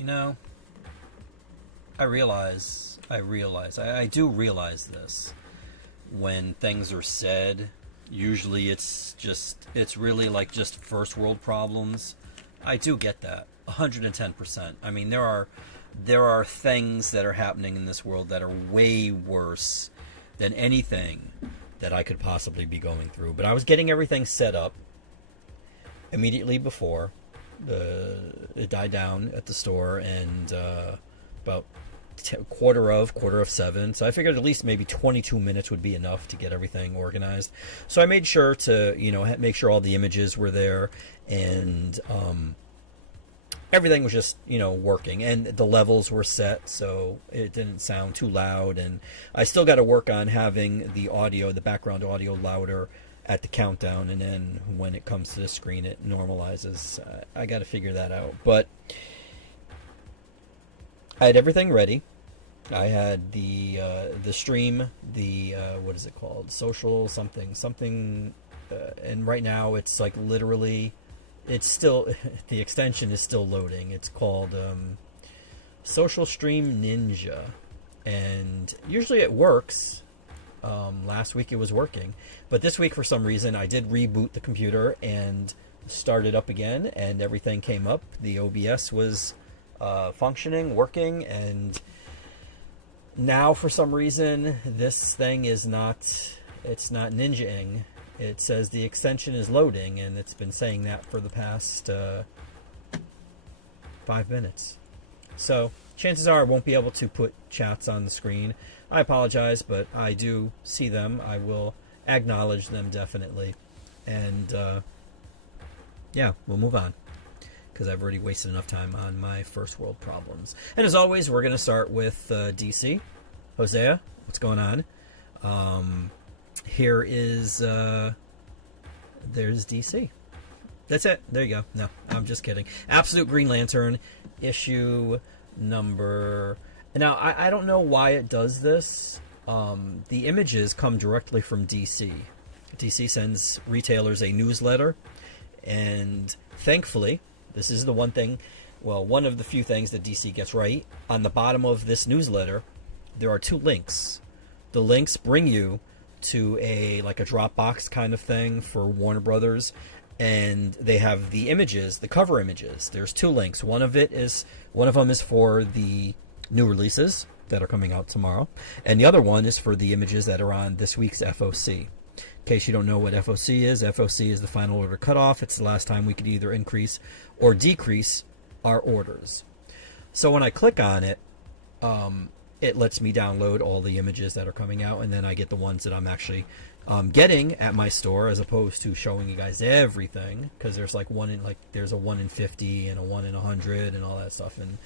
You know, I do realize this. When things are said, usually it's really like just first world problems. I do get that. 110%. I mean, there are things that are happening in this world that are way worse than anything that I could possibly be going through. But I was getting everything set up immediately before it died down at the store, and about quarter of 7. So I figured at least maybe 22 minutes would be enough to get everything organized. So I made sure to, make sure all the images were there, and everything was just, working, and the levels were set so it didn't sound too loud. And I still got to work on having the background audio louder at the countdown, and then when it comes to the screen it normalizes. I got to figure that out, but I had everything ready. I had the stream, what is it called, social something, and right now it's like literally, it's still the extension is still loading. It's called Social Stream Ninja, and usually it works. Last week it was working, but this week for some reason I did reboot the computer and start it up again, and everything came up. The OBS was functioning, working, and now for some reason this thing is not ninjaing. It says the extension is loading, and it's been saying that for the past 5 minutes. So chances are I won't be able to put chats on the screen. I apologize, but I do see them. I will acknowledge them definitely, and yeah, we'll move on, because I've already wasted enough time on my first world problems. And as always, we're going to start with DC. Hosea, what's going on? Here is, there's DC. That's it. There you go. No, I'm just kidding. Absolute Green Lantern, issue number... Now, I don't know why it does this. The images come directly from DC. DC sends retailers a newsletter, and thankfully, this is the one of the few things that DC gets right. On the bottom of this newsletter, there are 2 links. The links bring you to a Dropbox kind of thing for Warner Brothers, and they have the images, the cover images. There's 2 links. One of them is for the new releases that are coming out tomorrow, and the other one is for the images that are on this week's FOC. In case you don't know what FOC is the final order cutoff. It's the last time we could either increase or decrease our orders. So when I click on it, it lets me download all the images that are coming out, and then I get the ones that I'm actually getting at my store, as opposed to showing you guys everything, because there's there's a 1 in 50 and a 1 in 100 and all that stuff, and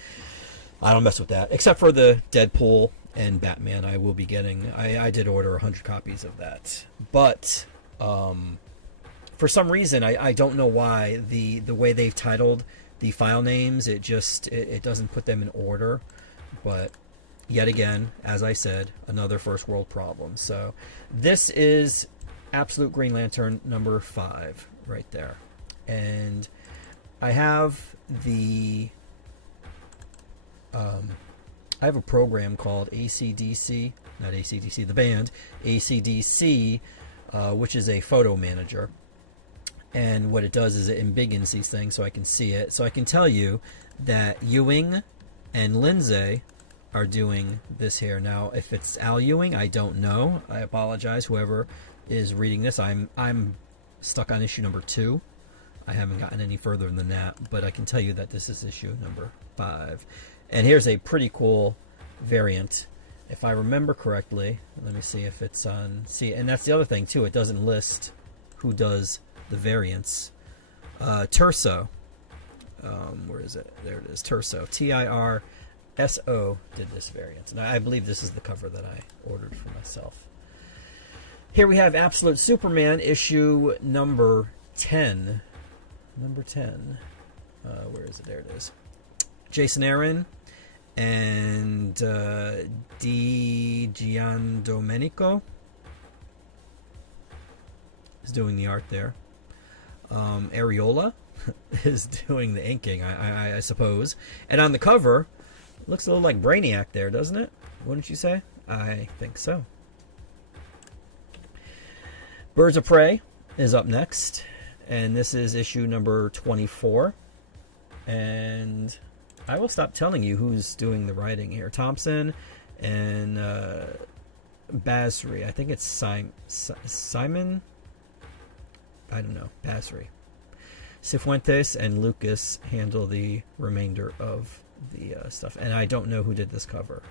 I don't mess with that, except for the Deadpool and Batman. I will be getting. I did order 100 copies of that, but for some reason I don't know why the way they've titled the file names, it doesn't put them in order. But yet again, as I said, another first world problem. So this is Absolute Green Lantern number 5 right there, and I have I have a program called ACDC, not ACDC, the band, ACDC, which is a photo manager. And what it does is it embiggens these things so I can see it. So I can tell you that Ewing and Lindsay are doing this here. Now, if it's Al Ewing, I don't know. I apologize, whoever is reading this. I'm stuck on issue number 2. I haven't gotten any further than that, but I can tell you that this is issue number 5. And here's a pretty cool variant, if I remember correctly. Let me see if it's on. See, and that's the other thing too. It doesn't list who does the variants. Terso. Where is it? There it is. Terso. TIRSO did this variant, and I believe this is the cover that I ordered for myself. Here we have Absolute Superman issue number 10. Number 10. Where is it? There it is. Jason Aaron and Di Giandomenico is doing the art there. Areola is doing the inking, I suppose. And on the cover, it looks a little like Brainiac there, doesn't it? Wouldn't you say? I think so. Birds of Prey is up next, and this is issue number 24. And I will stop telling you who's doing the writing here. Thompson and Basri. I think it's Simon. I don't know. Basri. Cifuentes and Lucas handle the remainder of the stuff. And I don't know who did this cover,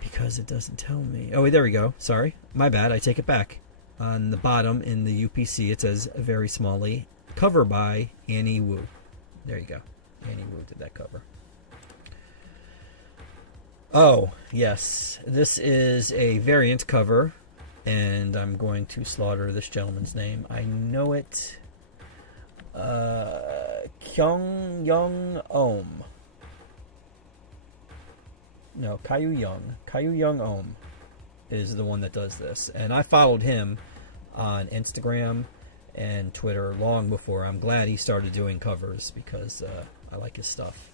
because it doesn't tell me. Oh, wait, there we go. Sorry. My bad. I take it back. On the bottom in the UPC, it says very smallly, cover by Annie Wu. There you go. Annie Wu did that cover. Oh, yes. This is a variant cover, and I'm going to slaughter this gentleman's name. I know it. Kyung Young Ohm. No, Kyu Young Ohm is the one that does this. And I followed him on Instagram and Twitter long before. I'm glad he started doing covers, because I like his stuff.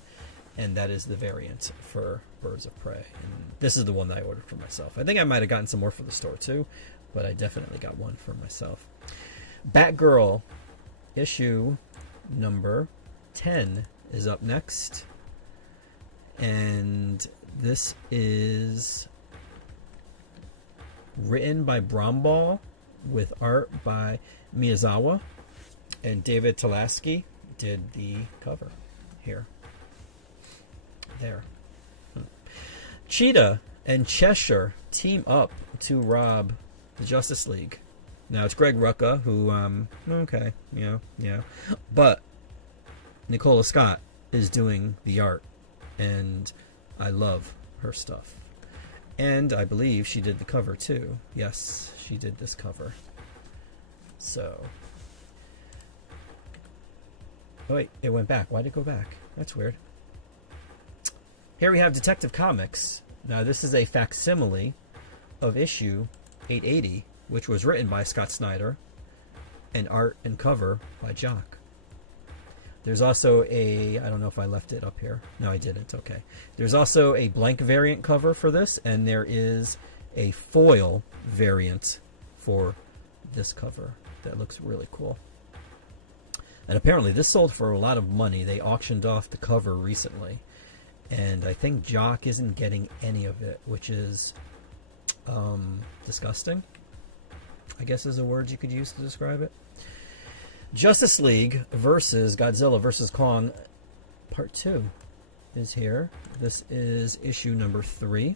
And that is the variant for Birds of Prey. And this is the one that I ordered for myself. I think I might have gotten some more for the store too, but I definitely got one for myself. Batgirl issue number 10 is up next. And this is written by Bromball with art by Miyazawa, and David Talaski did the cover here. There. Cheetah and Cheshire team up to rob the Justice League. Now it's Greg Rucka, who okay, yeah, but Nicola Scott is doing the art, and I love her stuff. And I believe she did the cover too. Yes, she did this cover. So. Oh wait, it went back. Why did it go back? That's weird. Here we have Detective Comics. Now this is a facsimile of issue 880, which was written by Scott Snyder, and art and cover by Jock. There's also a, I don't know if I left it up here. No, I didn't. Okay. There's also a blank variant cover for this, and there is a foil variant for this cover that looks really cool. And apparently this sold for a lot of money. They auctioned off the cover recently, and I think Jock isn't getting any of it, which is disgusting, I guess is a word you could use to describe it. Justice League versus Godzilla versus Kong Part 2 is here. This is issue number 3.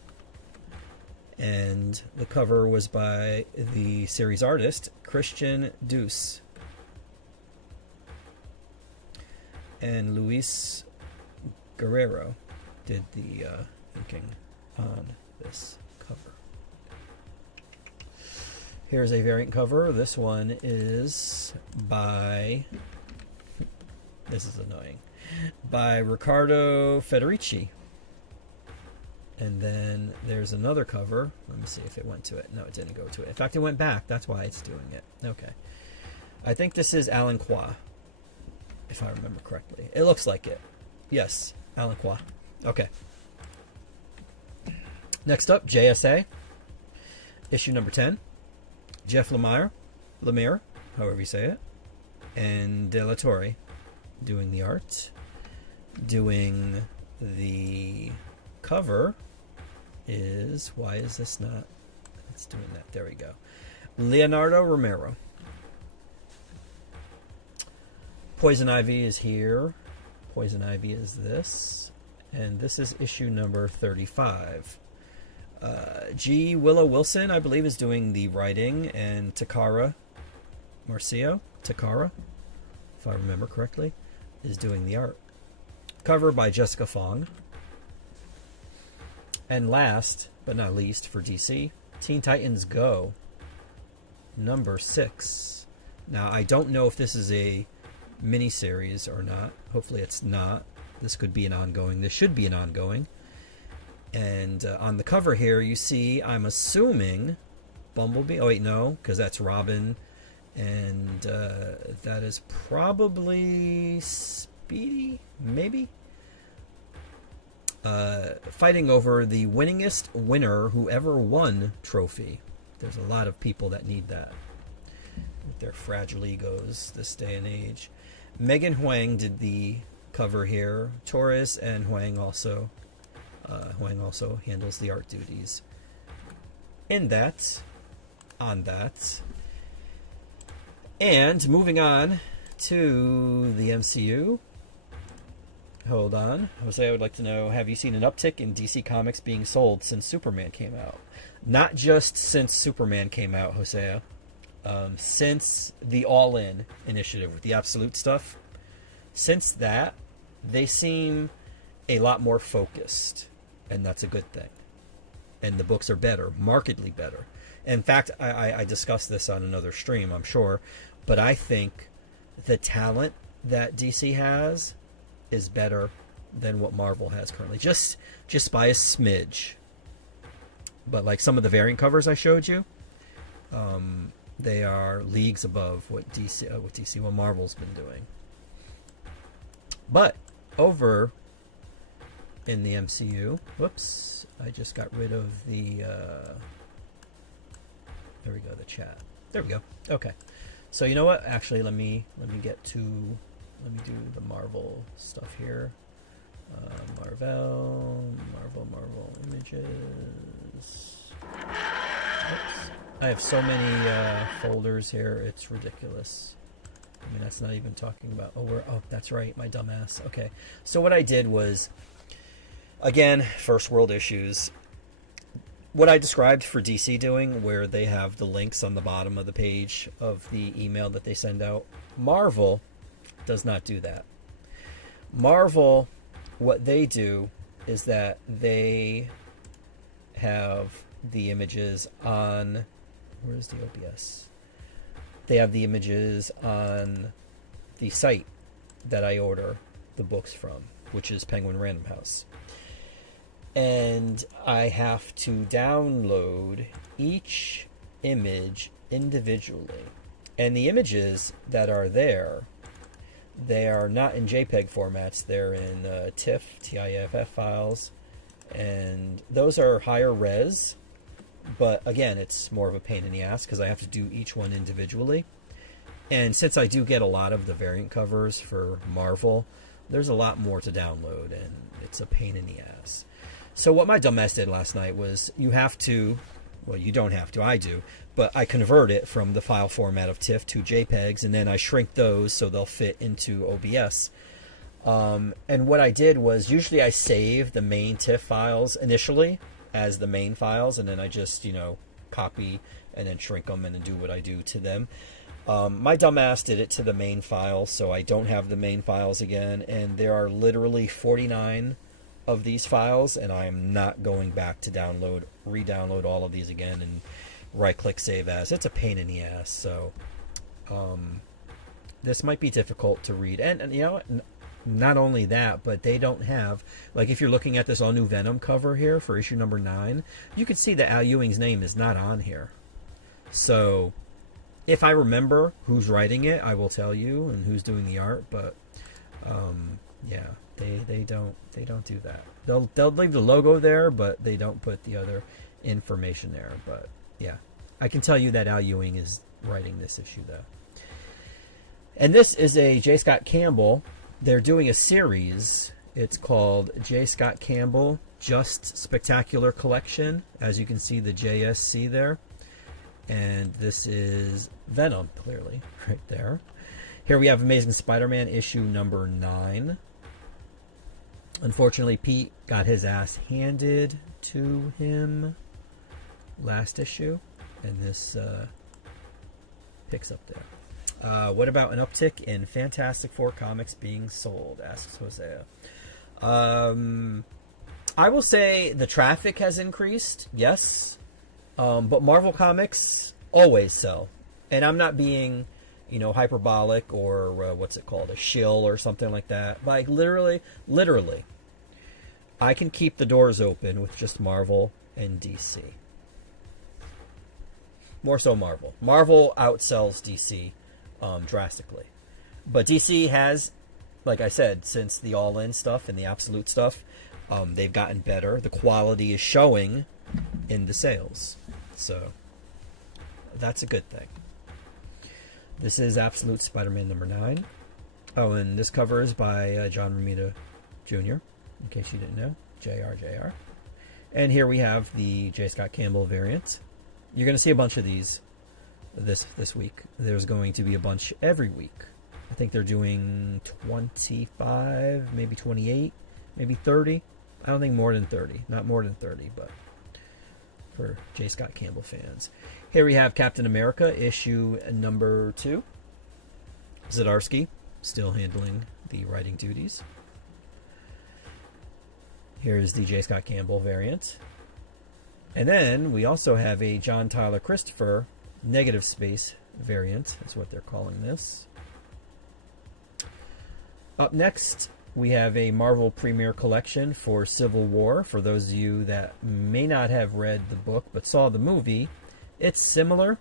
And the cover was by the series artist, Christian Deuce. And Luis Guerrero did the inking on this cover. Here's a variant cover. This one is by, this is annoying, by Riccardo Federici. And then there's another cover. Let me see if it went to it. No, it didn't go to it. In fact, it went back. That's why it's doing it. Okay. I think this is Alan Qua, if I remember correctly. It looks like it. Yes, Alan Qua. Okay. Next up, JSA, issue number 10. Jeff Lemire, however you say it, and De La Torre doing the art. Doing the cover is, why is this not, it's doing that, there we go. Leonardo Romero. Poison Ivy is here. Poison Ivy is this. And this is issue number 35. G. Willow Wilson, I believe, is doing the writing, and Takara Marcio, if I remember correctly, is doing the art. Cover by Jessica Fong. And last, but not least, for DC, Teen Titans Go, number 6. Now, I don't know if this is a miniseries or not. Hopefully it's not. This could be an ongoing. This should be an ongoing. And on the cover here, you see, I'm assuming, Bumblebee. Oh, wait, no, because that's Robin And that is probably Speedy, maybe? Fighting over the winningest winner who ever won trophy. There's a lot of people that need that with their fragile egos this day and age. Megan Huang did the cover here. Torres and Huang also handles the art duties in that, on that. And moving on to the MCU. Hold on. Jose, I would like to know, have you seen an uptick in DC Comics being sold since Superman came out? Not just since Superman came out, Hosea. Since the All-In initiative with the Absolute stuff. Since that, they seem a lot more focused. And that's a good thing. And the books are better, markedly better. In fact, I discussed this on another stream, I'm sure. But I think the talent that DC has is better than what Marvel has currently, just by a smidge. But like some of the variant covers I showed you, they are leagues above what what Marvel's been doing. But over in the MCU, whoops, I just got rid of the. There we go, the chat. There we go. Okay, so you know what? Actually, let me do the Marvel stuff here. Marvel images. Oops. I have so many folders here, it's ridiculous. I mean, that's not even talking about, oh, that's right, my dumbass. Okay, so what I did was, again, first world issues. What I described for DC doing, where they have the links on the bottom of the page of the email that they send out, Marvel does not do that. Marvel, what they do is that they have the images on, where's the OBS? They have the images on the site that I order the books from, which is Penguin Random House. And I have to download each image individually. And the images that are there, they are not in JPEG formats. They're in TIFF files. And those are higher res. But again, it's more of a pain in the ass because I have to do each one individually. And since I do get a lot of the variant covers for Marvel, there's a lot more to download. And it's a pain in the ass. So what my dumbass did last night was, you have to, well, you don't have to, I do, but I convert it from the file format of TIFF to JPEGs, and then I shrink those so they'll fit into OBS. And what I did was, usually I save the main TIFF files initially as the main files, and then I just, copy and then shrink them and then do what I do to them. My dumbass did it to the main file, so I don't have the main files again, and there are literally 49 of these files, and I am not going back to re-download all of these again and right-click save as. It's a pain in the ass, so this might be difficult to read. And not only that, but they don't have, like, if you're looking at this all-new Venom cover here for issue number 9, you can see that Al Ewing's name is not on here. So if I remember who's writing it, I will tell you, and who's doing the art, but yeah. They don't do that. They'll leave the logo there, but they don't put the other information there. But yeah, I can tell you that Al Ewing is writing this issue though. And this is a J. Scott Campbell. They're doing a series. It's called J. Scott Campbell Just Spectacular Collection. As you can see, the JSC there. And this is Venom, clearly, right there. Here we have Amazing Spider-Man issue number 9. Unfortunately, Pete got his ass handed to him last issue, and this picks up there. What about an uptick in Fantastic Four comics being sold? Asks Hosea. I will say the traffic has increased, yes, but Marvel comics always sell, and I'm not being hyperbolic or what's it called, a shill or something like that. Like literally, I can keep the doors open with just Marvel and DC. More so Marvel. Marvel outsells DC drastically. But DC has, like I said, since the All-In stuff and the Absolute stuff, they've gotten better. The quality is showing in the sales. So that's a good thing. This is Absolute Spider-Man number 9. Oh, and this cover is by John Romita Jr., in case you didn't know. JR. And here we have the J. Scott Campbell variant. You're going to see a bunch of these this week. There's going to be a bunch every week. I think they're doing 25, maybe 28, maybe 30. I don't think more than 30. Not more than 30, but for J. Scott Campbell fans. Here we have Captain America, issue number 2. Zdarsky, still handling the writing duties. Here's the J. Scott Campbell variant. And then we also have a John Tyler Christopher negative space variant. That's what they're calling this. Up next, we have a Marvel Premiere Collection for Civil War. For those of you that may not have read the book but saw the movie, it's similar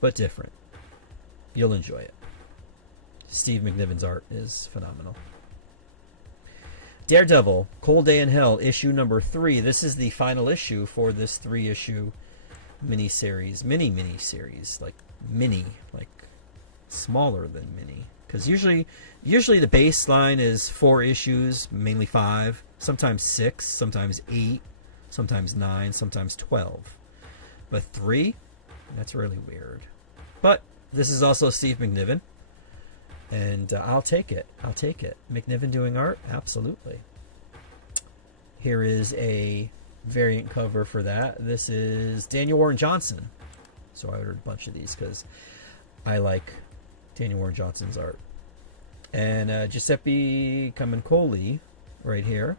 but different. You'll enjoy it. Steve McNiven's art is phenomenal. Daredevil, Cold Day in Hell, issue number 3. This is the final issue for this 3-issue mini-series. Mini-series. Like smaller than mini. Because usually the baseline is 4 issues, mainly 5, sometimes 6, sometimes 8, sometimes 9, sometimes 12. But 3? That's really weird. But this is also Steve McNiven. And I'll take it. McNiven doing art? Absolutely. Here is a variant cover for that. This is Daniel Warren Johnson. So I ordered a bunch of these because I like Daniel Warren Johnson's art. And Giuseppe Camuncoli right here.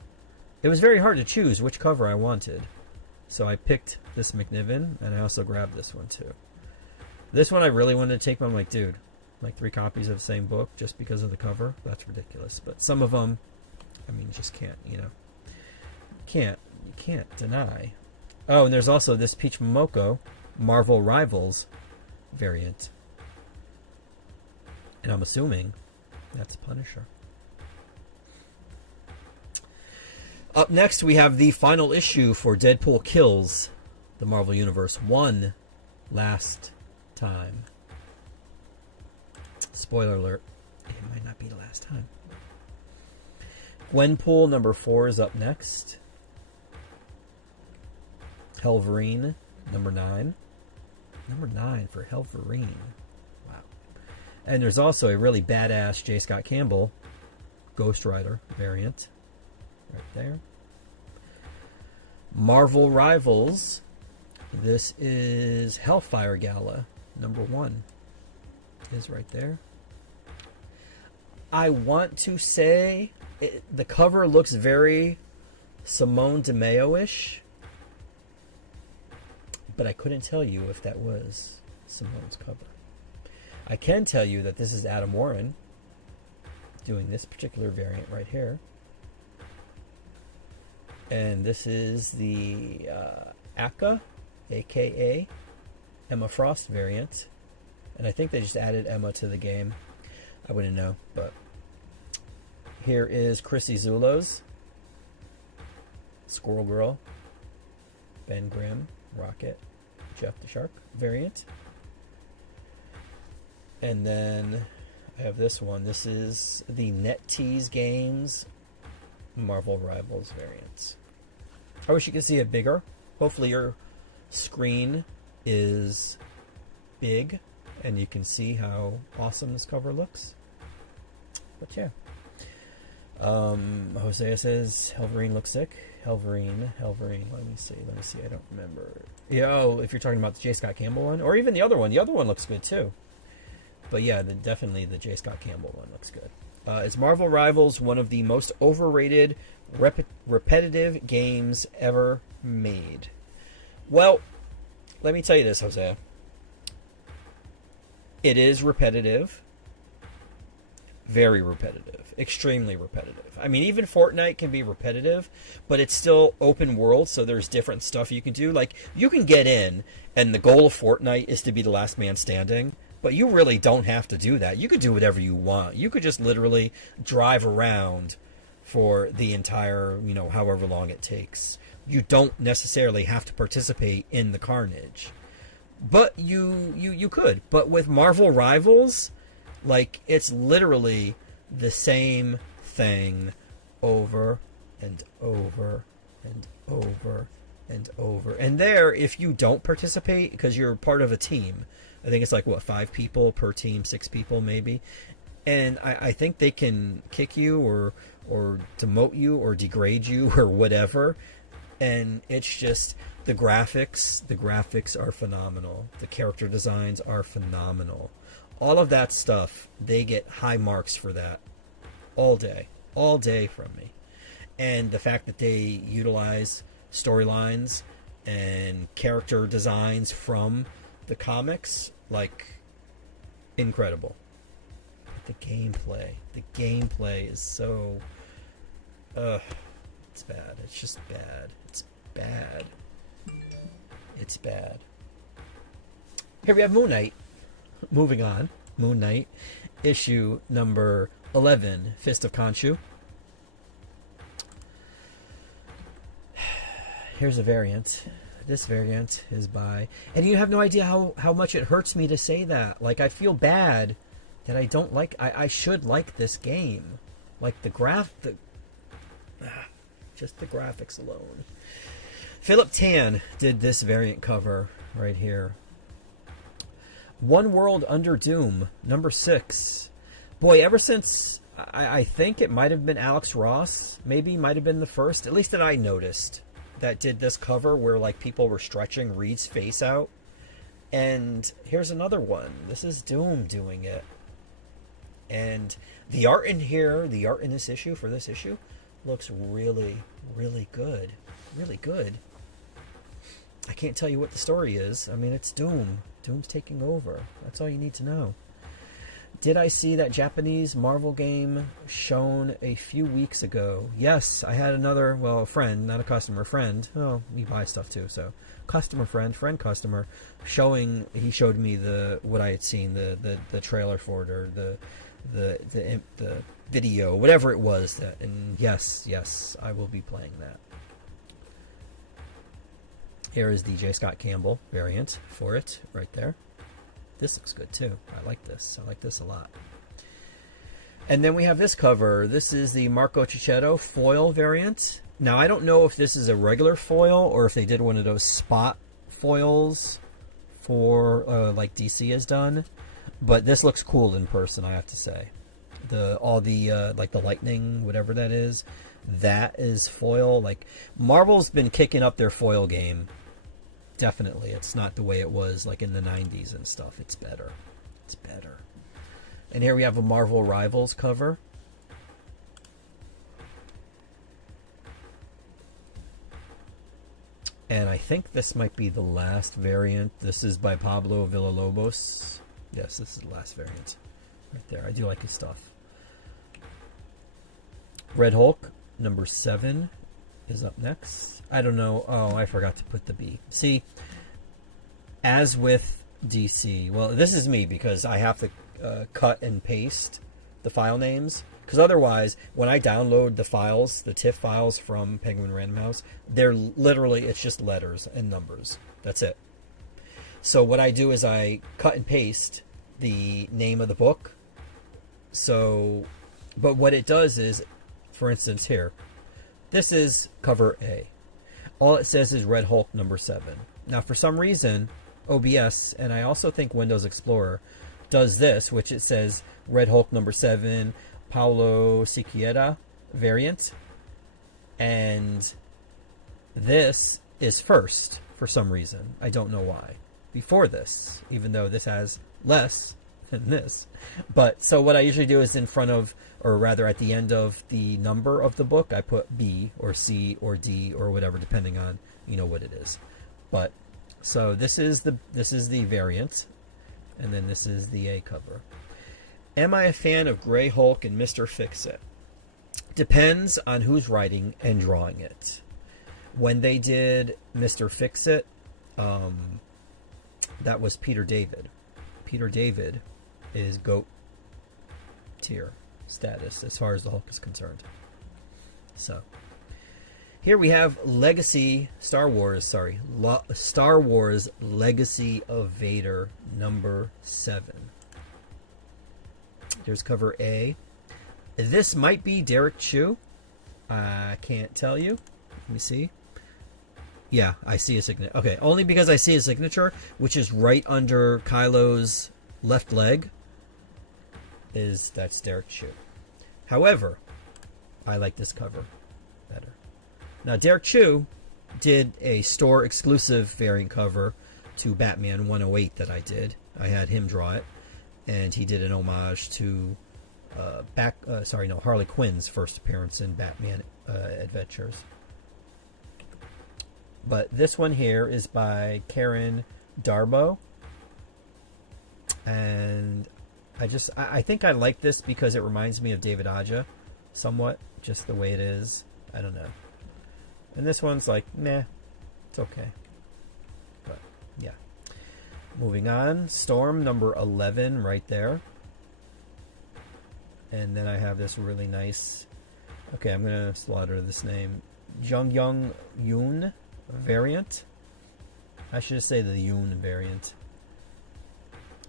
It was very hard to choose which cover I wanted. So I picked this McNiven, and I also grabbed this one too. This one I really wanted to take, but I'm like, dude, like 3 copies of the same book just because of the cover? That's ridiculous. But some of them, I mean, just can't, you can't deny. Oh, and there's also this Peach Momoko Marvel Rivals variant. And I'm assuming that's Punisher. Up next, we have the final issue for Deadpool Kills the Marvel Universe one last time. Spoiler alert, it might not be the last time. Gwenpool number 4 is up next. Helverine number 9. Number 9 for Helverine. Wow. And there's also a really badass J. Scott Campbell Ghost Rider variant. Right there. Marvel Rivals. This is Hellfire Gala number 1. Is right there. I want to say the cover looks very Simone DeMeo-ish, but I couldn't tell you if that was Simone's cover. I can tell you that this is Adam Warren doing this particular variant right here. And this is the Aka, a.k.a. Emma Frost variant. And I think they just added Emma to the game. I wouldn't know, but here is Chrissy Zullo's Squirrel Girl, Ben Grimm, Rocket, Jeff the Shark variant. And then I have this one. This is the NetTease Games Marvel Rivals variants. I wish you could see it bigger. Hopefully your screen is big and you can see how awesome this cover looks. But yeah. Hosea says Helverine looks sick. Helverine. Let me see. I don't remember. Yeah, oh, if you're talking about the J. Scott Campbell one, or even the other one. The other one looks good too. But yeah, definitely the J. Scott Campbell one looks good. Is Marvel Rivals one of the most overrated, repetitive games ever made? Well, let me tell you this, Hosea. It is repetitive. very repetitive, extremely repetitive. I mean, even Fortnite can be repetitive, but it's still open world, so there's different stuff you can do. Like, you can get in, and the goal of Fortnite is to be the last man standing, but you really don't have to do that. You could do whatever you want. You could just literally drive around for the entire, however long it takes. You don't necessarily have to participate in the carnage. But you could. But with Marvel Rivals, like, it's literally the same thing over and over and over and over. And there, if you don't participate, because you're part of a team, I think it's like, 5 people per team, 6 people maybe. And I think they can kick you or demote you or degrade you or whatever. And it's just, the graphics are phenomenal. The character designs are phenomenal. All of that stuff, they get high marks for that all day from me. And the fact that they utilize storylines and character designs from the comics, like, incredible. But the gameplay is so, it's bad. It's just bad. It's bad. Here we have Moon Knight. Moving on. Moon Knight, issue number 11, Fist of Khonshu. Here's a variant. This variant is by... And you have no idea how much it hurts me to say that. Like, I feel bad that I don't like... I should like this game. Like, just the graphics alone. Philip Tan did this variant cover right here. One World Under Doom, number 6. Boy, ever since... I think it might have been Alex Ross. Maybe might have been the first. At least that I noticed. That did this cover where, like, people were stretching Reed's face out. And here's another one. This is Doom doing it. And the art in here, the art in this issue, for this issue, looks really, really good. Really good. I can't tell you what the story is. I mean, it's Doom. Doom's taking over. That's all you need to know. Did I see that Japanese Marvel game shown a few weeks ago? Yes, I had another, a friend, not a customer, friend. Oh, we buy stuff too, so customer, friend customer, he showed me what I had seen, the trailer for it, or the video, whatever it was. And yes, I will be playing that. Here is the J. Scott Campbell variant for it, right there. This looks good too. I like this. I like this a lot. And then we have this cover. This is the Marco Cicchetto foil variant. Now, I don't know if this is a regular foil or if they did one of those spot foils for like DC has done. But this looks cool in person, I have to say. All the like the lightning, whatever that is foil. Like, Marvel's been kicking up their foil game. Definitely. It's not the way it was like in the 90s and stuff. It's better. It's better. And here we have a Marvel Rivals cover. And I think this might be the last variant. This is by Pablo Villalobos. Yes, this is the last variant. Right there. I do like his stuff. Red Hulk, number 7, is up next. I don't know. Oh, I forgot to put the B. See, as with DC, well, this is me because I have to cut and paste the file names. Because otherwise, when I download the files, the TIFF files from Penguin Random House, they're literally, it's just letters and numbers. That's it. So what I do is I cut and paste the name of the book. So, but what it does is, for instance, here, this is cover A. All it says is Red Hulk number 7. Now, for some reason, OBS, and I also think Windows Explorer, does this, which it says Red Hulk number 7, Paulo Siqueira variant. And this is first, for some reason. I don't know why. Before this, even though this has less than this. But, so what I usually do is in front of, or rather at the end of the number of the book, I put B or C or D or whatever, depending on, what it is. But, so this is the variant, and then this is the A cover. Am I a fan of Grey Hulk and Mr. Fix-It? Depends on who's writing and drawing it. When they did Mr. Fix-It, that was Peter David. Peter David is GOAT tier status as far as the Hulk is concerned. So here we have Star Wars Legacy of Vader #7. There's cover A. This might be Derek Chu. I can't tell you. Let me see. Yeah, I see a signature. Okay, only because I see a signature, which is right under Kylo's left leg. That's Derek Chu. However, I like this cover better. Now, Derek Chu did a store exclusive variant cover to Batman 108 that I did. I had him draw it, and he did an homage to Harley Quinn's first appearance in Batman Adventures. But this one here is by Karen Darbo, and I think I like this because it reminds me of David Aja somewhat, just the way it is. I don't know. And this one's like, meh, it's okay. But yeah. Moving on, Storm #11 right there. And then I have this really nice, okay, I'm going to slaughter this name, Jung Young Yoon variant. I should say the Yoon variant.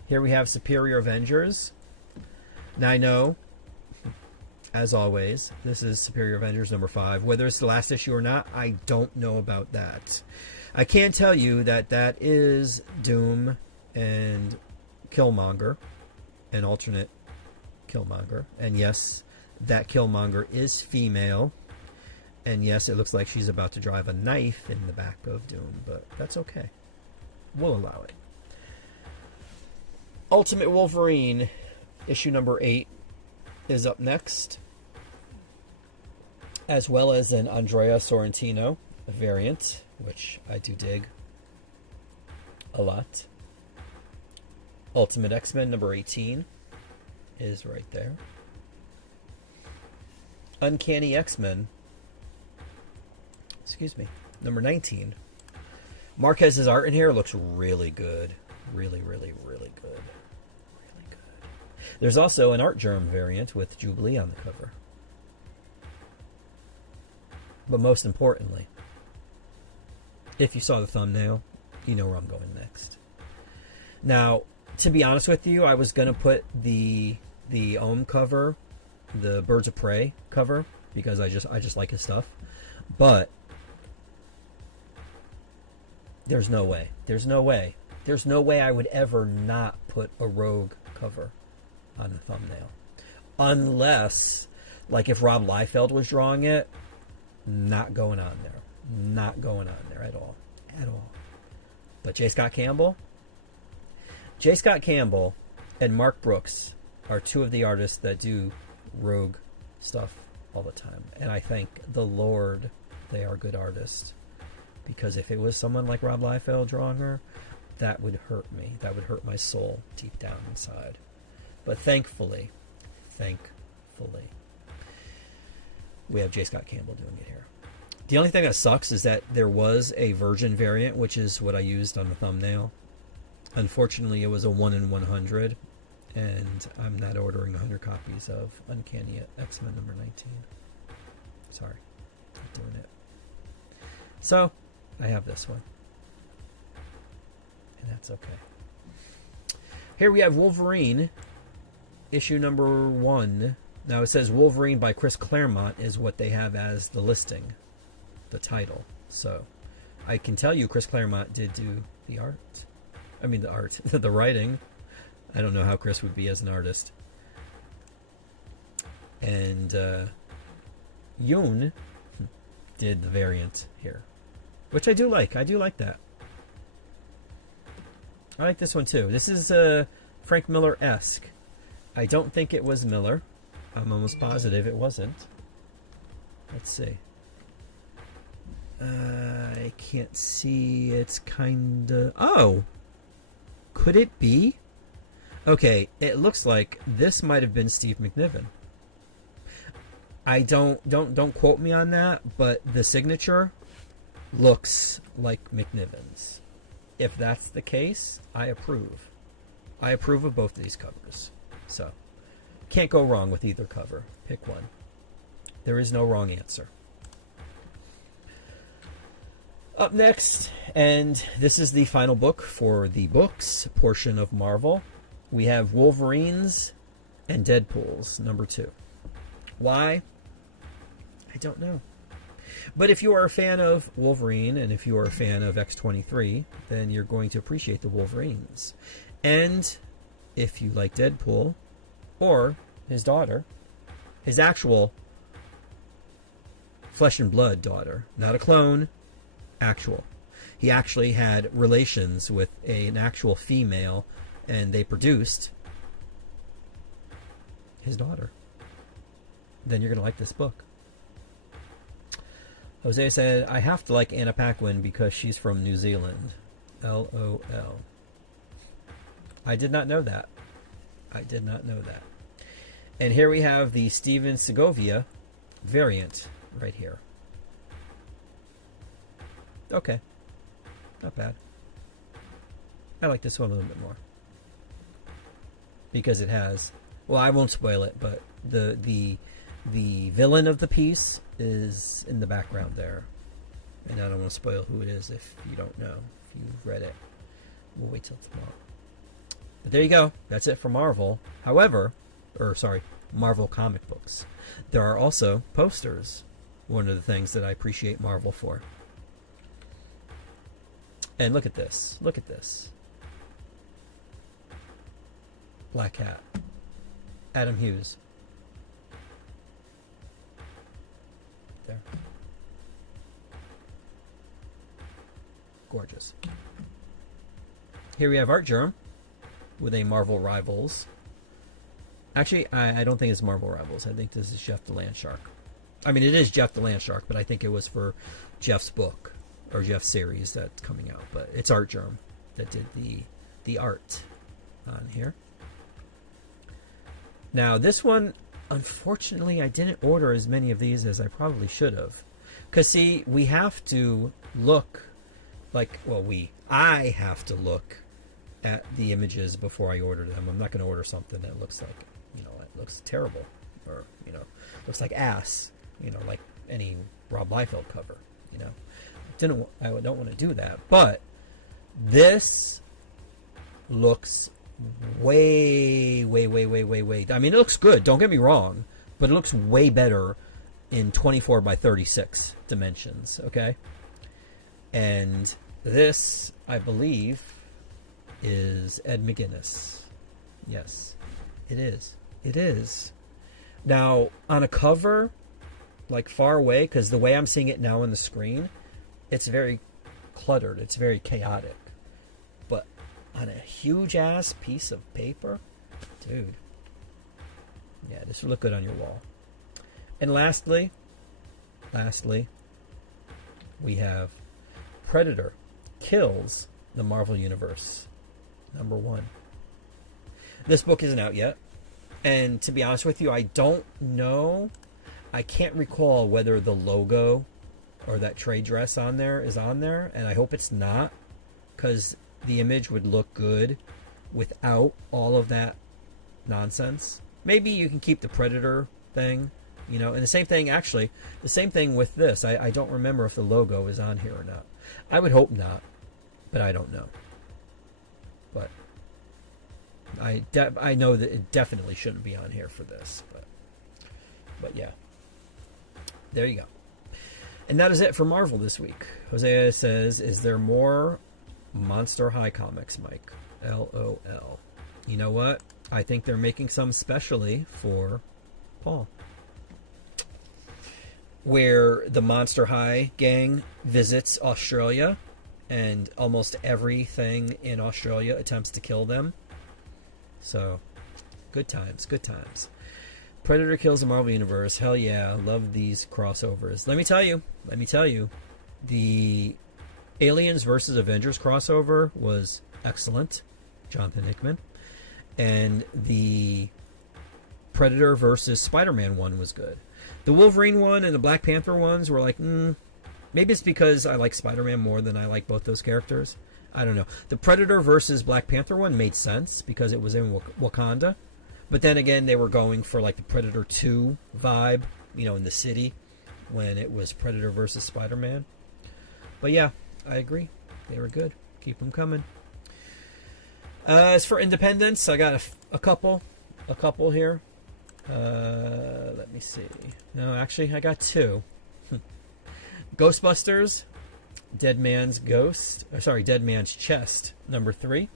Here we have Superior Avengers. Now I know, as always, this is Superior Avengers #5. Whether it's the last issue or not, I don't know about that. I can tell you that that is Doom and Killmonger, an alternate Killmonger. And yes, that Killmonger is female. And yes, it looks like she's about to drive a knife in the back of Doom, but that's okay. We'll allow it. Ultimate Wolverine, issue #8, is up next, as well as an Andrea Sorrentino variant, which I do dig a lot. Ultimate X-Men #18 is right there. Uncanny X-Men, #19. Marquez's art in here looks really good. Really, really, really good. Really good. There's also an Art Germ variant with Jubilee on the cover. But most importantly, if you saw the thumbnail, you know where I'm going next. Now, to be honest with you, I was going to put the Ohm cover, the Birds of Prey cover, because I just like his stuff. But there's no way. There's no way I would ever not put a Rogue cover on the thumbnail. Unless, like if Rob Liefeld was drawing it, not going on there. Not going on there at all. At all. But J. Scott Campbell and Mark Brooks are two of the artists that do Rogue stuff all the time. And I thank the Lord they are good artists. Because if it was someone like Rob Liefeld drawing her, that would hurt me. That would hurt my soul deep down inside. But thankfully, we have J. Scott Campbell doing it here. The only thing that sucks is that there was a Virgin variant, which is what I used on the thumbnail. Unfortunately, it was a 1 in 100, and I'm not ordering 100 copies of Uncanny X-Men #19. Sorry, not doing it. So, I have this one. And that's okay. Here we have Wolverine, issue #1. Now it says Wolverine by Chris Claremont is what they have as the listing, the title. So, I can tell you Chris Claremont did do the art. I mean the art, the writing. I don't know how Chris would be as an artist. And Yoon did the variant here, which I do like. I do like that. I like this one too. This is Frank Miller-esque. I don't think it was Miller. I'm almost positive it wasn't. Let's see. I can't see. It's kind of... Oh! Could it be? Okay, it looks like this might have been Steve McNiven. I don't quote me on that, but the signature looks like McNiven's. If that's the case, I approve. I approve of both of these covers. So, can't go wrong with either cover. Pick one. There is no wrong answer. Up next, and this is the final book for the books portion of Marvel, we have Wolverines and Deadpools, number 2. Why? I don't know. But if you are a fan of Wolverine, and if you are a fan of X-23, then you're going to appreciate the Wolverines. And if you like Deadpool, or his daughter, his actual flesh and blood daughter, not a clone, actual. He actually had relations with an actual female, and they produced his daughter. Then you're going to like this book. Jose said, I have to like Anna Paquin because she's from New Zealand. LOL. I did not know that. I did not know that. And here we have the Steven Segovia variant right here. Okay. Not bad. I like this one a little bit more. Because it has... Well, I won't spoil it, but the villain of the piece is in the background there. And I don't want to spoil who it is if you don't know. If you've read it. We'll wait till tomorrow. But there you go. That's it for Marvel. However, Marvel comic books. There are also posters. One of the things that I appreciate Marvel for. And look at this. Look at this. Black Hat. Adam Hughes. There. Gorgeous. Here we have Art Germ with a Marvel Rivals. Actually, I don't think it's Marvel Rivals. I think this is Jeff the Landshark. I mean, it is Jeff the Landshark, but I think it was for Jeff's book or Jeff's series that's coming out. But it's Art Germ that did the art on here. Now, this one, unfortunately, I didn't order as many of these as I probably should have. Because, see, we have to look like, well, I have to look at the images before I order them. I'm not going to order something that looks like, it looks terrible. Or, looks like ass. Like any Rob Liefeld cover. I don't want to do that. But this looks way. I mean, it looks good. Don't get me wrong, but it looks way better in 24 by 36 dimensions. Okay, and this, I believe, is Ed McGuinness. Yes, it is. It is. Now on a cover, like far away, because the way I'm seeing it now on the screen, it's very cluttered. It's very chaotic. But on a huge ass piece of paper, dude, yeah, this would look good on your wall. And lastly, we have Predator Kills the Marvel Universe, number 1. This book isn't out yet, and to be honest with you, I don't know. I can't recall whether the logo or that trade dress on there is on there, and I hope it's not, because the image would look good without all of that nonsense. Maybe you can keep the Predator thing, and the same thing with this. I don't remember if the logo is on here or not. I would hope not, but I don't know. But I know that it definitely shouldn't be on here for this, but yeah. There you go. And that is it for Marvel this week. Hosea says, is there more Monster High comics, Mike? LOL. You know what? I think they're making some specially for Paul, where the Monster High gang visits Australia, and almost everything in Australia attempts to kill them. So, good times, good times. Predator Kills the Marvel Universe. Hell yeah, love these crossovers. Let me tell you, the Aliens versus Avengers crossover was excellent. Jonathan Hickman. and the Predator versus Spider-Man one was good. The Wolverine one and the Black Panther ones were like, maybe it's because I like Spider-Man more than I like both those characters. I don't know. The Predator versus Black Panther one made sense because it was in Wakanda. But then again, they were going for like the Predator 2 vibe, in the city when it was Predator versus Spider-Man. But yeah, I agree. They were good. Keep them coming. As for independents, I got a couple here. Let me see. No, actually, I got two. Ghostbusters, Dead Man's Chest, number 3.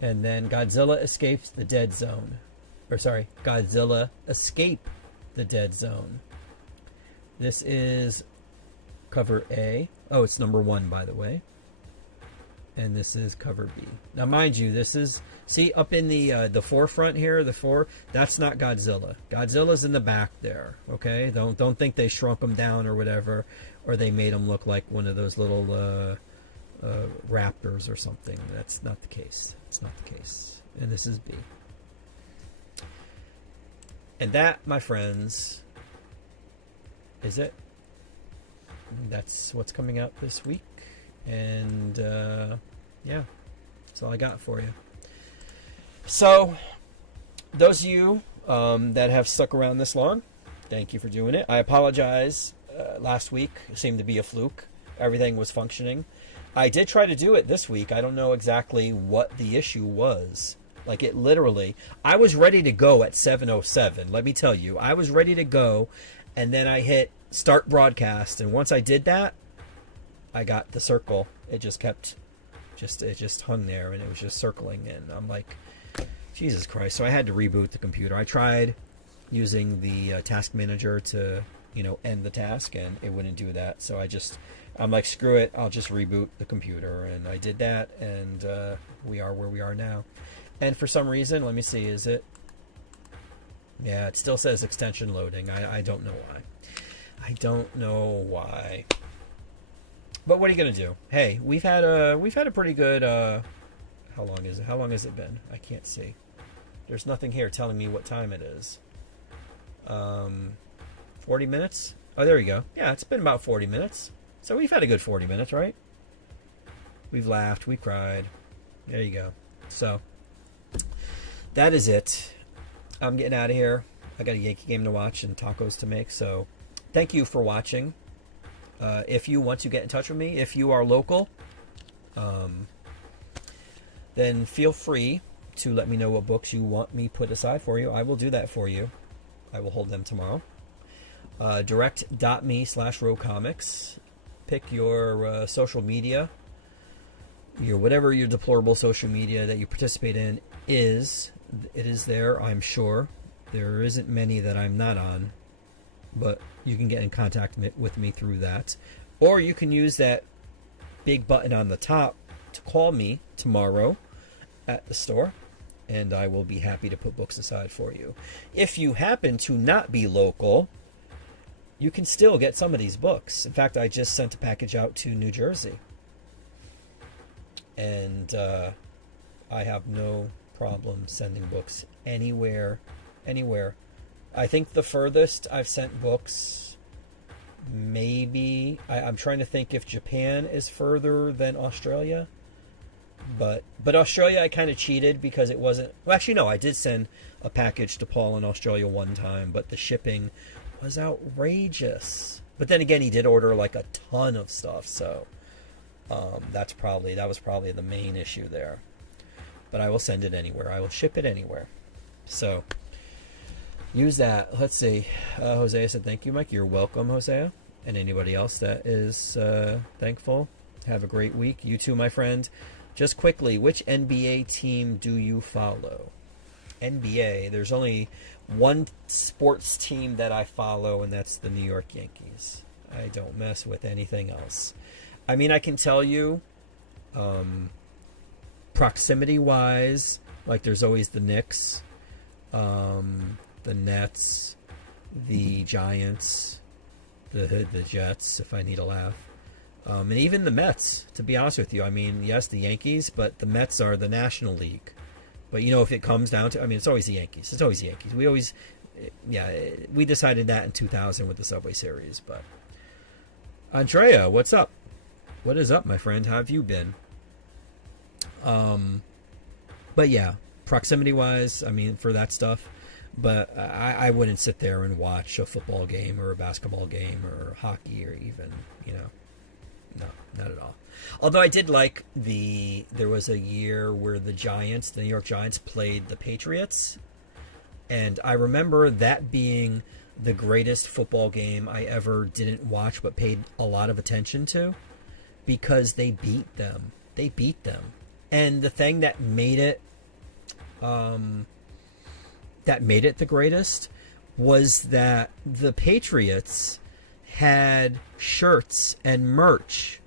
And then Godzilla Escapes the Dead Zone. Godzilla Escape the Dead Zone. This is cover A. Oh, it's number 1, by the way. And this is cover B. Now, mind you, this is... See, up in the forefront here, that's not Godzilla. Godzilla's in the back there, okay? Don't think they shrunk him down or whatever, or they made him look like one of those little raptors or something. That's not the case. It's not the case. And this is B. And that, my friends, is it. That's what's coming out this week. And, yeah, that's all I got for you. So, those of you that have stuck around this long, thank you for doing it. I apologize. Last week seemed to be a fluke. Everything was functioning. I did try to do it this week. I don't know exactly what the issue was. Like, it literally... I was ready to go at 7:07. Let me tell you. I was ready to go, and then I hit start broadcast. And once I did that, I got the circle. It just kept... It just hung there, and it was just circling. And I'm like... Jesus Christ. So I had to reboot the computer. I tried using the task manager to, end the task, and it wouldn't do that. So I'm like, screw it. I'll just reboot the computer. And I did that, and we are where we are now. And for some reason, let me see, is it? Yeah, it still says extension loading. I don't know why. I don't know why. But what are you going to do? Hey, we've had a pretty good... How long is it? How long has it been? I can't see. There's nothing here telling me what time it is. 40 minutes? Oh, there you go. Yeah, it's been about 40 minutes. So we've had a good 40 minutes, right? We've laughed. We cried. There you go. So, that is it. I'm getting out of here. I got a Yankee game to watch and tacos to make. So, thank you for watching. If you want to get in touch with me, if you are local, then feel free to let me know what books you want me put aside for you. I will do that for you. I will hold them tomorrow. Direct.me/RoComics. Pick your social media. Whatever your deplorable social media that you participate in is. It is there, I'm sure. There isn't many that I'm not on. But you can get in contact with me through that. Or you can use that big button on the top to call me tomorrow at the store, and I will be happy to put books aside for you. If you happen to not be local, you can still get some of these books. In fact, I just sent a package out to New Jersey, and I have no problem sending books anywhere. I think the furthest I've sent books, maybe, I'm trying to think if Japan is further than Australia. But Australia, I kind of cheated because it wasn't... Well, actually, no, I did send a package to Paul in Australia one time, but the shipping was outrageous. But then again, he did order like a ton of stuff, so that was probably the main issue there. But I will send it anywhere. I will ship it anywhere. So, use that. Let's see. Hosea said, thank you, Mike. You're welcome, Hosea. And anybody else that is thankful. Have a great week. You too, my friend. Just quickly, which NBA team do you follow? NBA, there's only one sports team that I follow, and that's the New York Yankees. I don't mess with anything else. I mean, I can tell you, proximity-wise, like there's always the Knicks, the Nets, the Giants, the Jets, if I need a laugh. And even the Mets, to be honest with you. I mean, yes, the Yankees, but the Mets are the National League. But, you know, if it comes down to, I mean, it's always the Yankees. It's always the Yankees. We always, yeah, we decided that in 2000 with the Subway Series. But, Andrea, what's up? What is up, my friend? How have you been? But yeah, proximity-wise, I mean, for that stuff. But I wouldn't sit there and watch a football game or a basketball game or hockey or even, you know, no, not at all. Although I did like there was a year where the New York Giants played the Patriots. And I remember that being the greatest football game I ever didn't watch but paid a lot of attention to because they beat them. They beat them. And the thing that made it the greatest was that the Patriots had shirts and merch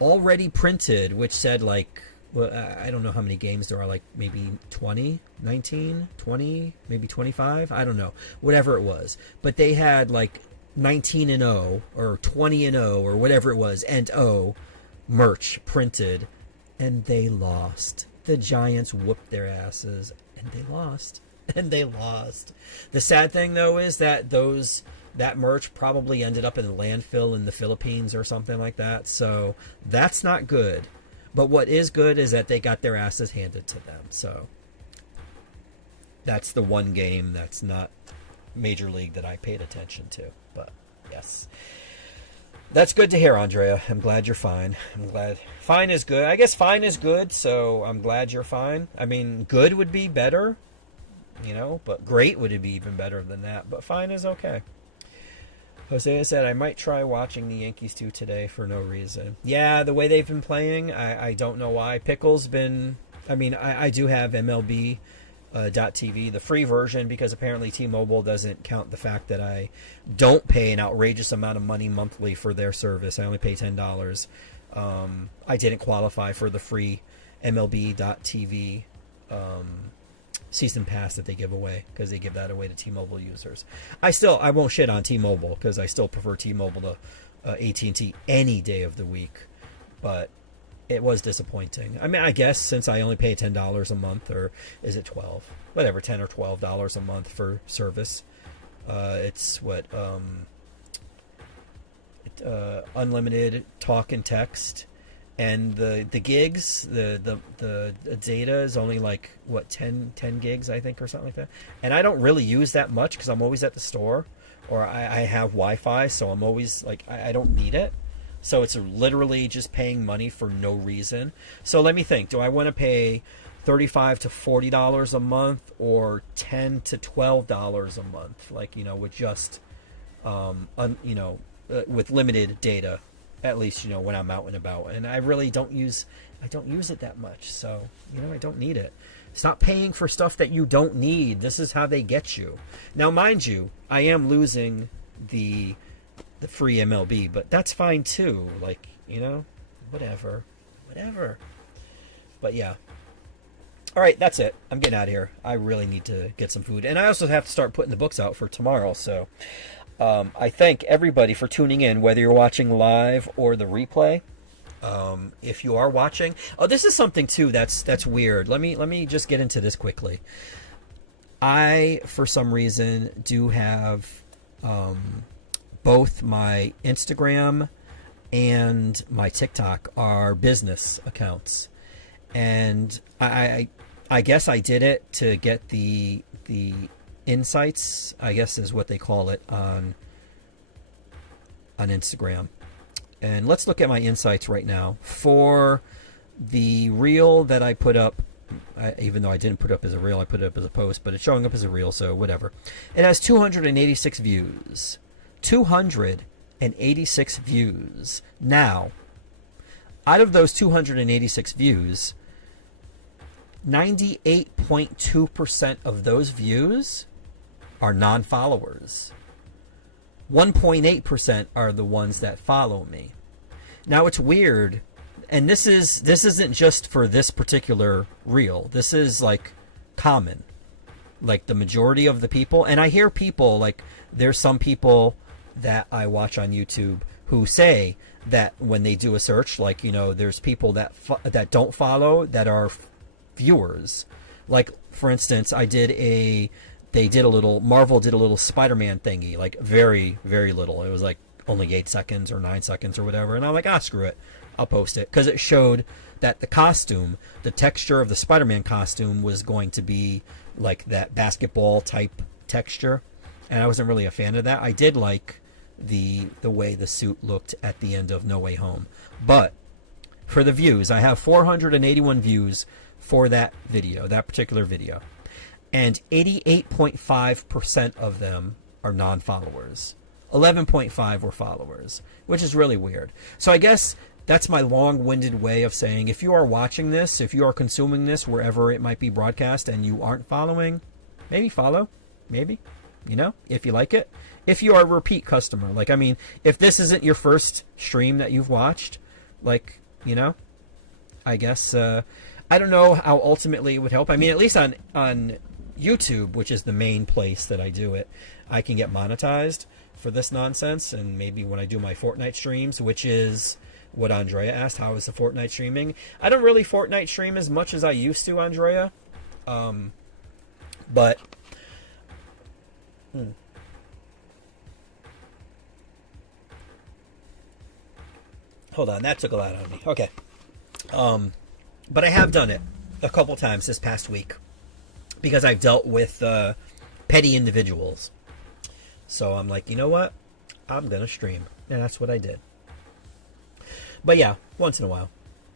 already printed, which said, like, well, I don't know how many games there are, like maybe 20, 19, 20, maybe 25, I don't know, whatever it was. But they had like 19-0 or 20-0 or whatever it was, and merch printed, and they lost. The Giants whooped their asses, and they lost. And they lost. The sad thing, though, is that that merch probably ended up in a landfill in the Philippines or something like that. So that's not good. But what is good is that they got their asses handed to them. So that's the one game that's not Major League that I paid attention to. But yes. That's good to hear, Andrea. I'm glad you're fine. I'm glad. Fine is good. I guess fine is good, so I'm glad you're fine. I mean, good would be better, you know, but great would be even better than that. But fine is okay. Hosea said, I might try watching the Yankees too today for no reason. Yeah, the way they've been playing, I don't know why. Pickle's been, I mean, I do have MLB .TV, the free version, because apparently T-Mobile doesn't count the fact that I don't pay an outrageous amount of money monthly for their service. I only pay $10. I didn't qualify for the free MLB .TV season pass that they give away, because they give that away to T-Mobile users. I won't shit on T-Mobile, because I still prefer T-Mobile to AT&T any day of the week, but it was disappointing. I mean, I guess since I only pay $10 a month, or is it 12? Whatever, $10 or $12 a month for service. It's what unlimited talk and text, and the gigs, the data is only like what 10 gigs, I think, or something like that. And I don't really use that much because I'm always at the store, or I have Wi-Fi, so I'm always like I don't need it. So it's literally just paying money for no reason. So let me think. Do I want to pay $35 to $40 a month, or $10 to $12 a month? Like, you know, with just, with limited data, at least, you know, when I'm out and about. And I really don't use it that much. So, you know, I don't need it. Stop paying for stuff that you don't need. This is how they get you. Now, mind you, I am losing the free MLB, but that's fine too. Like, you know, whatever. But yeah. All right, that's it. I'm getting out of here. I really need to get some food, and I also have to start putting the books out for tomorrow. So I thank everybody for tuning in, whether you're watching live or the replay. If you are watching, this is something too that's weird. Let me just get into this quickly. I, for some reason, do have both my Instagram and my TikTok are business accounts, and I guess I did it to get the insights, I guess is what they call it, on Instagram. And let's look at my insights right now for the reel that I put up. Even though I didn't put it up as a reel, I put it up as a post, but it's showing up as a reel, so whatever. It has 286 views. 286 views. Now, out of those 286 views, 98.2% of those views are non-followers. 1.8% are the ones that follow me. Now, it's weird, and this isn't just for this particular reel. This is like common. Like the majority of the people, and I hear people, like there's some people that I watch on YouTube who say that when they do a search, like, there's people that don't follow that are viewers. Like, for instance, Marvel did a little Spider-Man thingy, like very, very little. It was like only 8 seconds or 9 seconds or whatever. And I'm like, screw it. I'll post it. Because it showed that the texture of the Spider-Man costume was going to be like that basketball type texture. And I wasn't really a fan of that. I did like the way the suit looked at the end of No Way Home. But for the views, I have 481 views for that particular video. And 88.5% of them are non-followers. 11.5 were followers, which is really weird. So I guess that's my long-winded way of saying, if you are watching this, if you are consuming this wherever it might be broadcast and you aren't following, maybe follow. Maybe. If you like it. If you are a repeat customer. Like, I mean, if this isn't your first stream that you've watched, like, I guess, I don't know how ultimately it would help. I mean, at least on YouTube, which is the main place that I do it, I can get monetized for this nonsense. And maybe when I do my Fortnite streams, which is what Andrea asked, how is the Fortnite streaming? I don't really Fortnite stream as much as I used to, Andrea. But hold on, that took a lot out of me. Okay. But I have done it a couple times this past week because I've dealt with petty individuals. So I'm like, you know what? I'm going to stream. And that's what I did. But yeah, once in a while.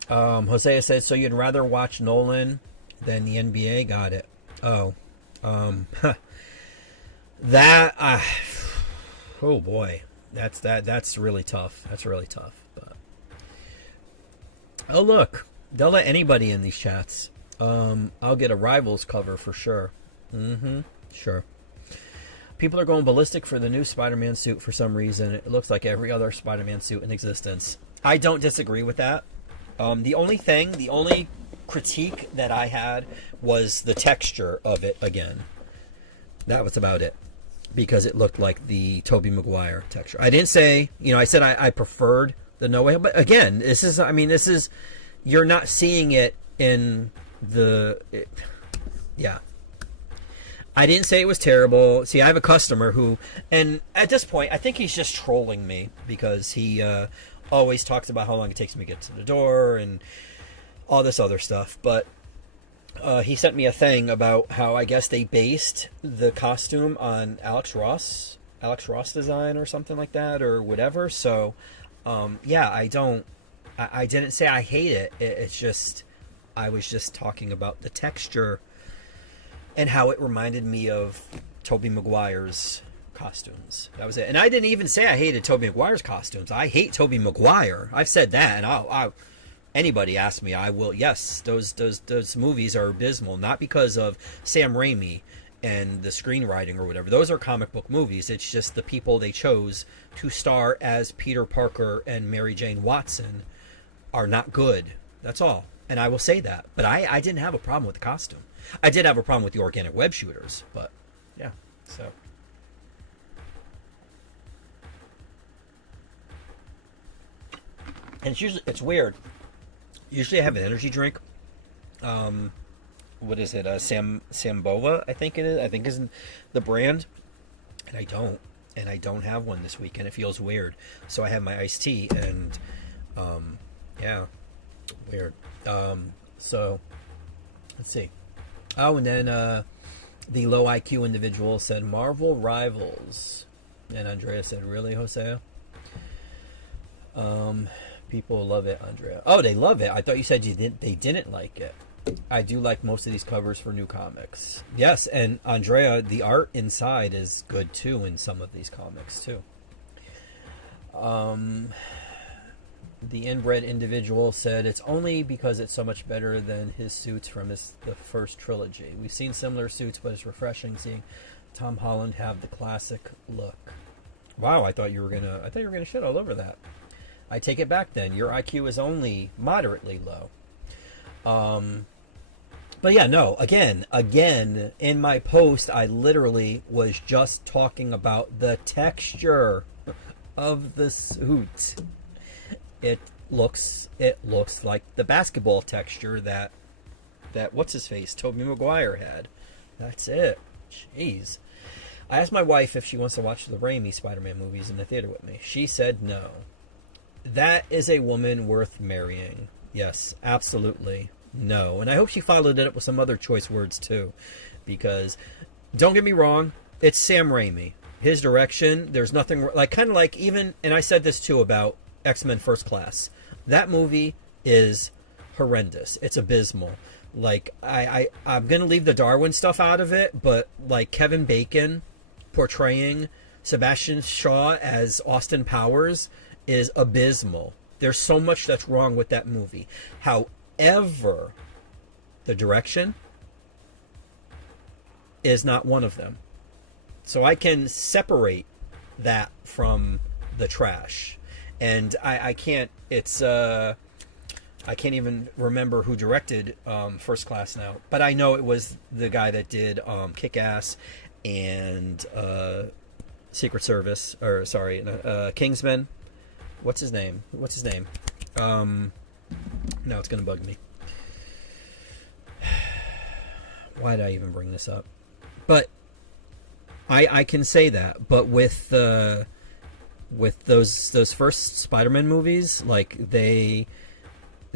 Hosea says, so you'd rather watch Nolan than the NBA? Got it. Oh. Oh boy. That's really tough. That's really tough. But oh, look. They'll let anybody in these chats. I'll get a Rivals cover for sure. Sure. People are going ballistic for the new Spider-Man suit for some reason. It looks like every other Spider-Man suit in existence. I don't disagree with that. The only critique that I had was the texture of it again. That was about it. Because it looked like the Tobey Maguire texture. I didn't say, I said I preferred the No Way Home. But again, this is, you're not seeing it in yeah. I didn't say it was terrible. See, I have a customer who, and at this point, I think he's just trolling me because he always talks about how long it takes me to get to the door and all this other stuff. But he sent me a thing about how I guess they based the costume on Alex Ross design or something like that or whatever. So, yeah, I didn't say I hate it. It's just, I was just talking about the texture and how it reminded me of Tobey Maguire's costumes. That was it. And I didn't even say I hated Tobey Maguire's costumes. I hate Tobey Maguire. I've said that, and I'll anybody ask me, I will. Yes, those movies are abysmal, not because of Sam Raimi and the screenwriting or whatever. Those are comic book movies. It's just the people they chose to star as Peter Parker and Mary Jane Watson are not good. That's all. And I will say that. But I didn't have a problem with the costume. I did have a problem with the organic web shooters, but yeah, so. And it's weird. Usually I have an energy drink. What is it? Sambova, I think it is. I think is the brand. And I don't. And I don't have one this week, and it feels weird. So I have my iced tea, and yeah, weird. So let's see. Oh, and then the low IQ individual said Marvel Rivals, and Andrea said, "Really, Hosea?" People love it, Andrea. Oh, they love it. I thought you said they didn't like it. I do like most of these covers for new comics. Yes, and Andrea, the art inside is good too in some of these comics too. The inbred individual said it's only because it's so much better than his suits from the first trilogy. We've seen similar suits, but it's refreshing seeing Tom Holland have the classic look. Wow, I thought you were gonna shit all over that. I take it back then. Your IQ is only moderately low. But yeah, no, again, in my post, I literally was just talking about the texture of the suit. It looks like the basketball texture that what's his face, Tobey Maguire had. That's it. Jeez. I asked my wife if she wants to watch the Raimi Spider-Man movies in the theater with me. She said no. That is a woman worth marrying. Yes, absolutely. No. And I hope she followed it up with some other choice words too. Because, don't get me wrong, it's Sam Raimi. His direction, there's nothing, like, kind of like even, and I said this too about X-Men First Class. That movie is horrendous. It's abysmal. Like, I'm going to leave the Darwin stuff out of it, but, like, Kevin Bacon portraying Sebastian Shaw as Austin Powers is abysmal. There's so much that's wrong with that movie. However, the direction is not one of them. So I can separate that from the trash. And I can't, I can't even remember who directed First Class now. But I know it was the guy that did Kick-Ass and Secret Service, or sorry, Kingsman. What's his name? Now it's going to bug me. Why did I even bring this up? But I can say that. But with those first Spider-Man movies, like they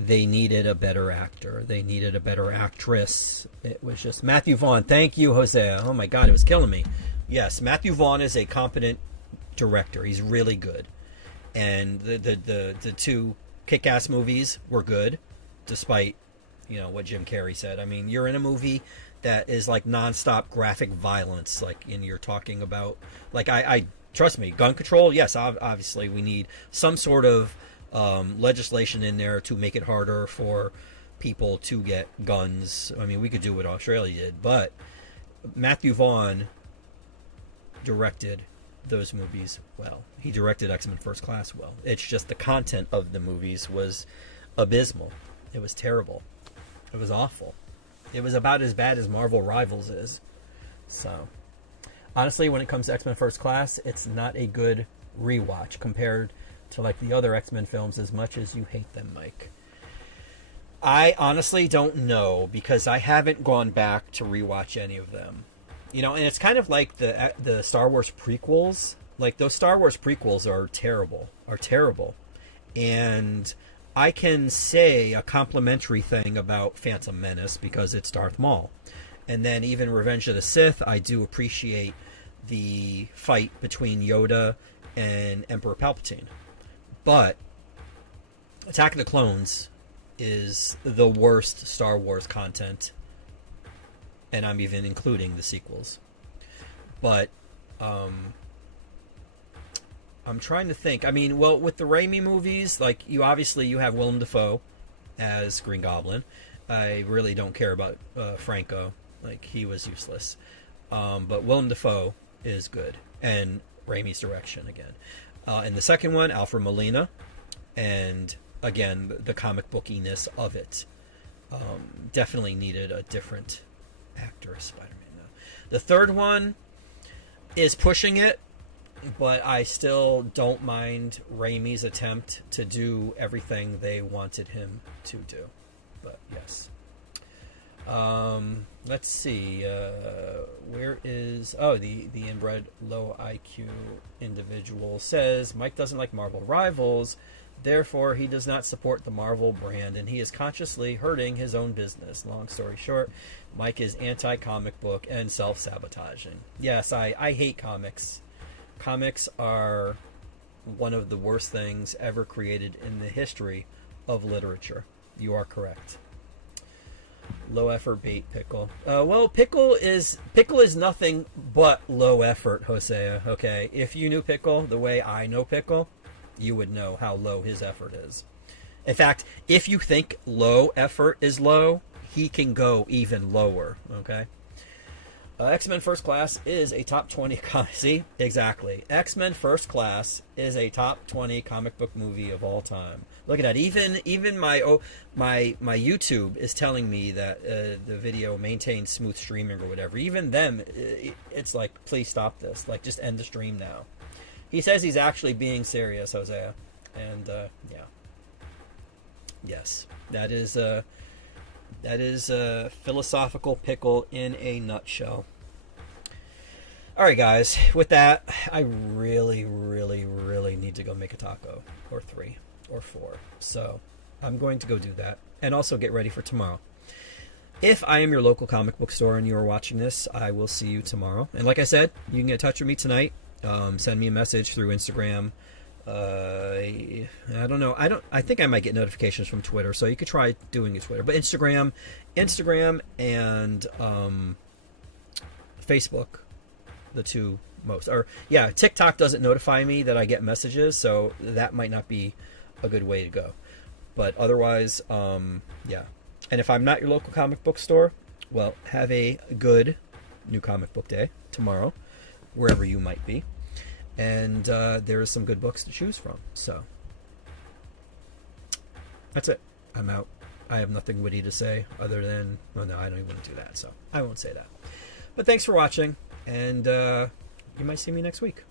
needed a better actor. They needed a better actress. It was just Matthew Vaughn. Thank you, Jose. Oh my God, it was killing me. Yes, Matthew Vaughn is a competent director. He's really good. And the two Kick-Ass movies were good, despite, what Jim Carrey said. I mean, you're in a movie that is like nonstop graphic violence, like, and you're talking about, like, I trust me, gun control. Yes, obviously we need some sort of legislation in there to make it harder for people to get guns. I mean, we could do what Australia did, but Matthew Vaughn directed those movies well. He directed X-Men First Class well. It's just the content of the movies was abysmal. It was terrible. It was awful. It was about as bad as Marvel Rivals is. So, honestly, when it comes to X-Men First Class, it's not a good rewatch compared to like the other X-Men films, as much as you hate them, Mike. I honestly don't know, because I haven't gone back to rewatch any of them. And it's kind of like the Star Wars prequels. Like, those Star Wars prequels are terrible. And I can say a complimentary thing about Phantom Menace because it's Darth Maul. And then even Revenge of the Sith, I do appreciate the fight between Yoda and Emperor Palpatine. But Attack of the Clones is the worst Star Wars content, and I'm even including the sequels. But I'm trying to think. I mean, well, with the Raimi movies, like, you have Willem Dafoe as Green Goblin. I really don't care about Franco. Like, he was useless. But Willem Dafoe is good, and Raimi's direction again. And the second one, Alfred Molina, and again, the comic bookiness of it definitely needed a different actor as Spider-Man. The third one is pushing it, but I still don't mind Raimi's attempt to do everything they wanted him to do. But yes. Let's see. Where is... Oh, the inbred low IQ individual says, Mike doesn't like Marvel Rivals, therefore he does not support the Marvel brand, and he is consciously hurting his own business. Long story short, Mike is anti-comic book and self-sabotaging. Yes, I hate comics. Comics are one of the worst things ever created in the history of literature. You are correct. Low effort bait pickle. Well, pickle is nothing but low effort, Hosea. Okay, if you knew Pickle the way I know Pickle, you would know how low his effort is. In fact, if you think low effort is low, he can go even lower. Okay. X-Men First Class is a top 20 see, exactly. X-Men First Class is a top 20 comic book movie of all time. Look at that. Even my YouTube is telling me that the video maintains smooth streaming or whatever. Even them, it's like, please stop this. Like, just end the stream now. He says he's actually being serious, Hosea. And, yeah. Yes. That is a philosophical pickle in a nutshell. All right, guys. With that, I really, really, really need to go make a taco. Or 3. Or 4. So, I'm going to go do that. And also get ready for tomorrow. If I am your local comic book store and you are watching this, I will see you tomorrow. And like I said, you can get in touch with me tonight. Send me a message through Instagram. I don't know. I think I might get notifications from Twitter, so you could try doing it Twitter. But Instagram and Facebook, the two most. Or yeah, TikTok doesn't notify me that I get messages, so that might not be a good way to go. But otherwise, yeah. And if I'm not your local comic book store, well, have a good new comic book day tomorrow, wherever you might be. And there are some good books to choose from. So that's it. I'm out. I have nothing witty to say other than, oh no, I don't even want to do that. So I won't say that. But thanks for watching. And you might see me next week.